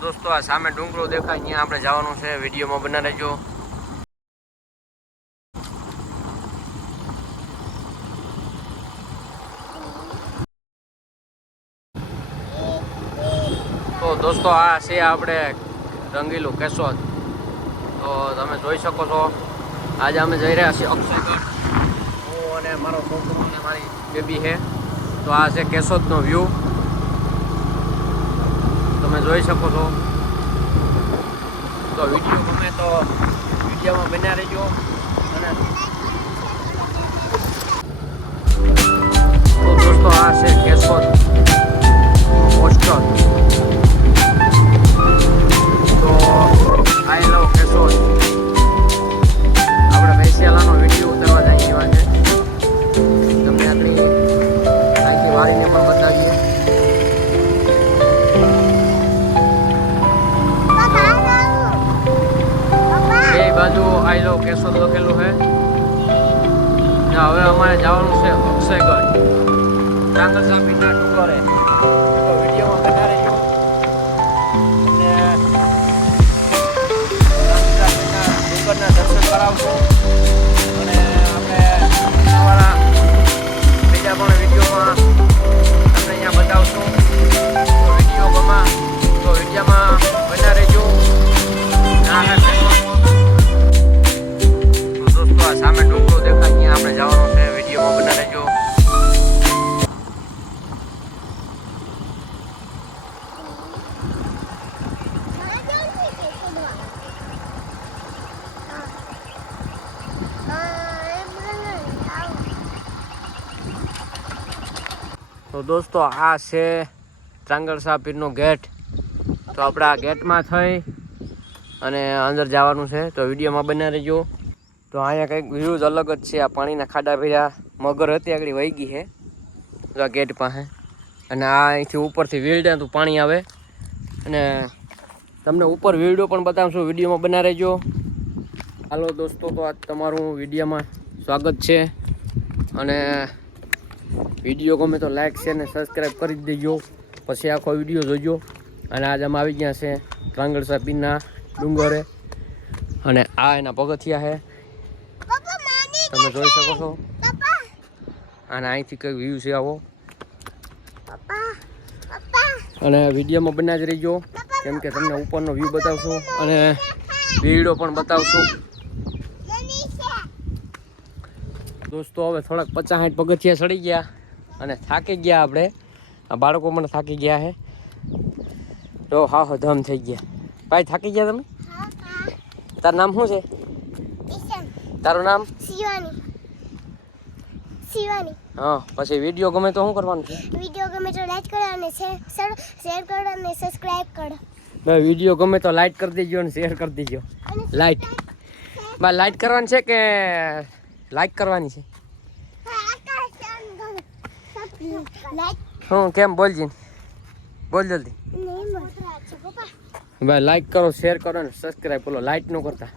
દોસ્તો, આ સામે ડુંગરો દેખાય, ત્યાં આપણે જવાનું છે. વિડીયોમાં બના રહેજો. તો દોસ્તો, આ છે આપણે રંગીલું કેશોદ. તો તમે જોઈ શકો છો, આજે અમે જઈ રહ્યા છીએ અક્ષયગઢ. હું અને મારો છોકરો અને મારી બેબી છે. તો આ છે કેશોદનો વ્યૂ તમે જોઈ શકો છો તો વીડિયો ગમે તો વિડીયોમાં બન્યા રહેજો અને તો દોસ્તો આ છે કેશોદ હોસ્ટેલ તો આઈ લવ કેશોદ ને હવે અમારે જવાનું છે અક્ષયગઢ. ડાંગર સાપીના ડુંગરે તો વિડીયોમાં બના ડુંગરના દર્શન કરાવશું. અને આપણે અમારા તો દોસ્તો, આ છે ત્રાંગણસા પીરનો ગેટ. તો આપણે આ ગેટમાં થઈ અને અંદર જવાનું છે. તો વિડીયોમાં બના રહેજો. તો અહીંયા કંઈક વ્યૂઝ અલગ જ છે. આ પાણીના ખાડા ભર્યા, મગર હતી, આગળ વહી ગઈ છે. તો આ ગેટ પાસે. અને આ અહીંથી ઉપરથી વીલડે તો પાણી આવે. અને તમને ઉપર વીડિયો પણ બતાવશું. વિડીયોમાં બના રહેજો. હાલો દોસ્તો, તો આ તમારું વિડીયોમાં સ્વાગત છે. અને વીડિયો ગમે તો લાઈક શેર ને સબસ્ક્રાઈબ કરી દેજો. પછી આખો વીડિયો જોજો. અને આજે અમે આવી ગયા છે કાંગળ પીરના ડુંગરે. અને આ એના પગથિયા છે. તમે જોઈ શકો છો. અને અહીંથી કંઈક વ્યૂ છે આવો. અને વિડીયોમાં બના જ રહીજો. કેમ કે તમને ઉપરનો વ્યૂ બતાવશું. અને વીડિયો પણ બતાવશું. દોસ્તો હવે થોડાક પચાસ સાઠ પગથિયા ચડી ગયા અને થાકી ગયા આપણે. આ બાળકો પણ થાકી ગયા છે તો હા હા ધમ થઈ ગયા. ભાઈ થાકી ગયા તમે? તારું નામ શું છે? તારું નામ? શિવાની. શિવાની હા પછી વીડિયો ગમે તો શું કરવાનું છે? વીડિયો ગમે તો લાઈક કરો અને શેર શેર કરો અને સબસ્ક્રાઇબ કરો. ભાઈ વીડિયો ગમે તો લાઈક કરી દેજો અને શેર કરી દેજો. લાઈક બા લાઈક કરવાની છે કે લાઈક કરવાની છે. હું કેમ? બોલજી બોલ જલ્દી. નહીં છે ભાઈ લાઈક કરો શેર કરો ને સબસ્ક્રાઈબ કરો લાઈટ ન કરતા.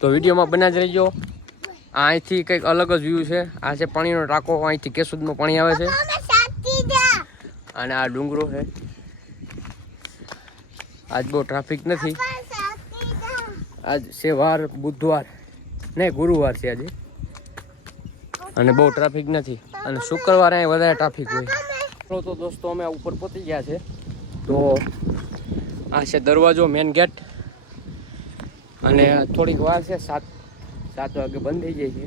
તો વિડીયોમાં બના જ રહીજો આ અહીંથી કંઈક અલગ જ વ્યૂ છે. આ છે પાણીનો ટાંકો. અહીંથી કેસુદનું પાણી આવે છે. અને આ ડુંગરો છે. આજ બહુ ટ્રાફિક નથી. આજ છે વાર બુધવાર. નહીં, ગુરુવાર છે આજે અને બહુ ટ્રાફિક નથી. અને શુક્રવારે અહીં વધારે ટ્રાફિક હોય. તો દોસ્તો, અમે ઉપર પહોંચી ગયા છે. તો આ છે દરવાજો મેન ગેટ અને થોડીક વાર છે, સાત સાત વાગે બંધ થઈ જાય છે.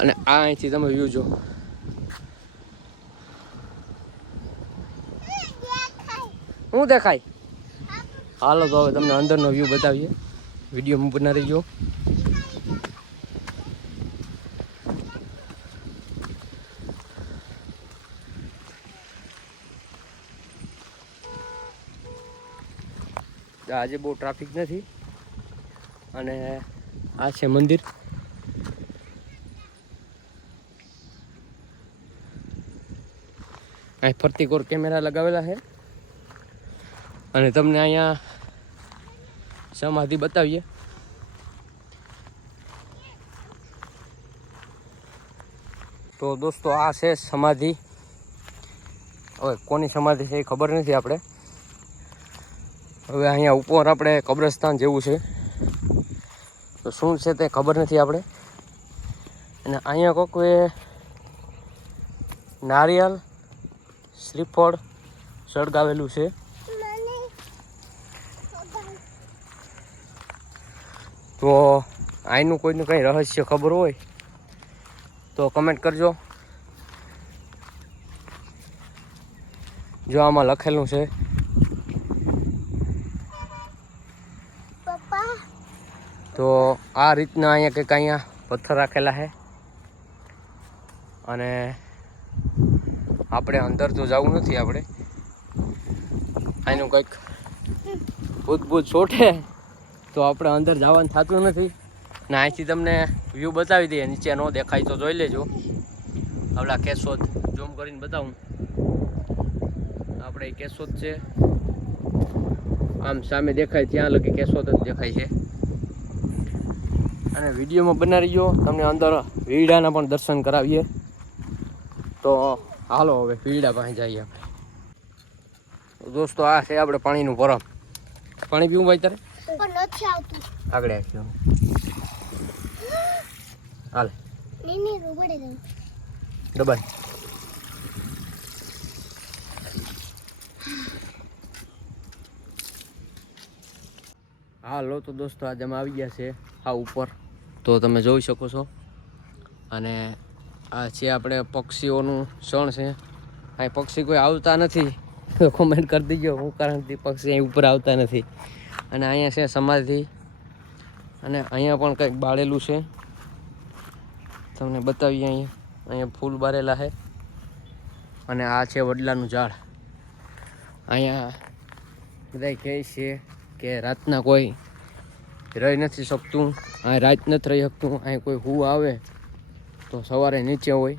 અને આ અહીંથી તમે વ્યૂ જો. શું દેખાય? હાલો તો હવે તમને અંદરનો વ્યૂ બતાવીએ. વીડિયો બનાવી રહીજો આજે બહુ ટ્રાફિક નથી. અને આ છે મંદિર. અહીં ફરતી કોર કેમેરા લગાવેલા છે. અને તમને અહીંયા સમાધિ બતાવીએ. તો દોસ્તો, આ છે સમાધિ. હવે કોની સમાધિ છે એ ખબર નથી આપણે. હવે અહીંયા ઉપર આપણે કબ્રસ્તાન જેવું છે. તો શું છે તે ખબર નથી આપણે. અને અહીંયા કોઈક નારિયેલ શ્રીફળ સળગાવેલું છે. તો અહીંનું કોઈનું કંઈ રહસ્ય ખબર હોય તો કમેન્ટ કરજો. જો આમાં લખેલું છે. તો આ રીતના અહીંયા કંઈક અહીંયા પથ્થર રાખેલા છે. અને આપણે અંદર તો જવું નથી આપણે. આનું કંઈક ભૂતભૂત ભૂત છોટે તો આપણે અંદર જવાનું થતું નથી. ને અહીંથી તમને વ્યૂ બતાવી દઈએ. નીચે ન દેખાય તો જોઈ લેજો. આપણા કેશોદ ઝૂમ કરીને બતાવું. આપણે કેશોદ છે. આમ સામે દેખાય, ત્યાં લગી કેશોદ જ દેખાય છે. અને વિડીયોમાં બનાવી ગયો તમને અંદર વીડાના પણ દર્શન કરાવીએ. તો હાલો હવે વીડા પાસે જઈએ આપણે. દોસ્તો આ છે આપણે પાણીનું પરમ પાણી પીવું ભાઈ તારે? આગળ આવીશું હાલ. દબાઈ હાલો તો દોસ્તો આજે અમે આવી ગયા છે આ ઉપર. તો તમે જોઈ શકો છો. અને આ છે આપણે પક્ષીઓનું ક્ષણ છે. અહીં પક્ષી કોઈ આવતા નથી કોમેન્ટ કરી દીજો. હું કારણથી પક્ષી અહીં ઉપર આવતા નથી. અને અહીંયા છે સમાધિ. અને અહીંયા પણ કંઈક બાળેલું છે. તમને બતાવીએ અહીંયા અહીંયા ફૂલ બારેલા છે. અને આ છે વડલાનું ઝાડ. અહીંયા બધા કહે છે કે રાતના કોઈ રહી નથી શકતું. અહીં રાત નથી રહી શકતું. અહીં કોઈ હું આવે તો સવારે નીચે હોય.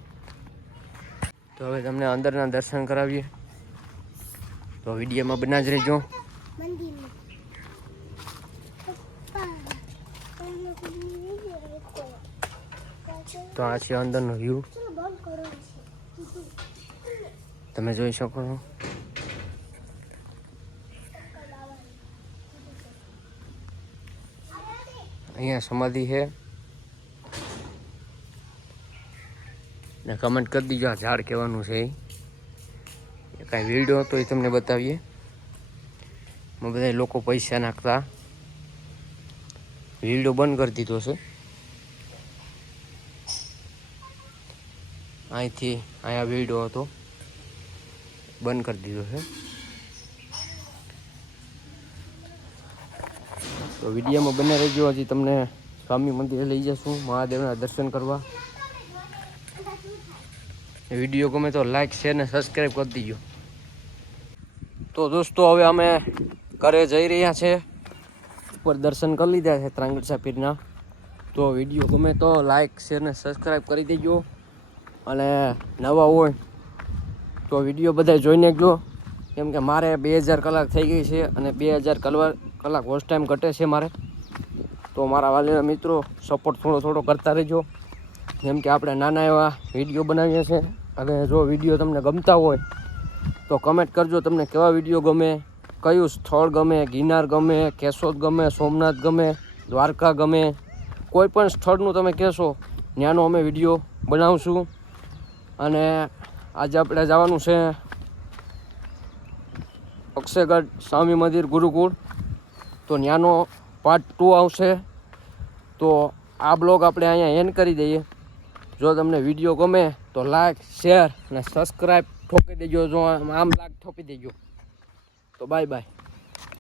તો હવે તમને અંદરના દર્શન કરાવીએ. તો વિડીયોમાં બના જ રહેજો તો આ છે અંદરનો વ્યૂ તમે જોઈ શકો છો. અહીંયા સમાધિ છે. ને કમેન્ટ કરી દીજો, આ ઝાડ કહેવાનું છે. એ કાંઈ વીડિયો હતો એ તમને બતાવીએ. એમાં બધા લોકો પૈસા નાખતા. વીડિયો બંધ કરી દીધો છે. અહીંથી અહીંયા વીડિયો હતો. બંધ કરી દીધો છે. તો વિડીયોમાં બને રહેજો. હજી તમને સ્વામી મંદિરે લઈ જશું. મહાદેવના દર્શન કરવા. વીડિયો ગમે તો લાઈક શેર ને સબસ્ક્રાઈબ કરી દીજો. તો દોસ્તો, હવે અમે ઘરે જઈ રહ્યા છે. ઉપર દર્શન કરી લીધા છે ત્રાંગડસા પીરના તો વીડિયો ગમે તો લાઈક શેર ને સબસ્ક્રાઈબ કરી દેજો. અને નવા હોય તો વીડિયો બધા જોઈને ગયો કેમ કે મારે બે હજાર કલાક થઈ ગઈ છે અને બે હજાર કલાક કલાક વોચ ટાઈમ ઘટે છે મારે. તો મારા વાલીના મિત્રો સપોર્ટ થોડો થોડો કરતા રહેજો. જેમ કે આપણે નાના એવા વીડિયો બનાવીએ છીએ. અને જો વીડિયો તમને ગમતા હોય, તો કમેન્ટ કરજો તમને કેવા વીડિયો ગમે, કયું સ્થળ ગમે, ગિરનાર ગમે, કેશોદ ગમે, સોમનાથ ગમે, દ્વારકા ગમે, કોઈ પણ સ્થળનું તમે કહેશો, ત્યાંનો અમે વીડિયો બનાવશું. અને આજે આપણે જવાનું છે અક્ષયગઢ સ્વામી મંદિર ગુરુકુળ. તો ત્યાંનો પાર્ટ ટુ આવશે. તો આ બ્લોગ આપણે અહીંયા એન્ડ કરી દઈએ. જો તમને વીડિયો ગમે તો લાઈક શેર અને સબસ્ક્રાઈબ ઠોકી દેજો. જો આમ લાઈક ઠોકી દેજો. તો બાય બાય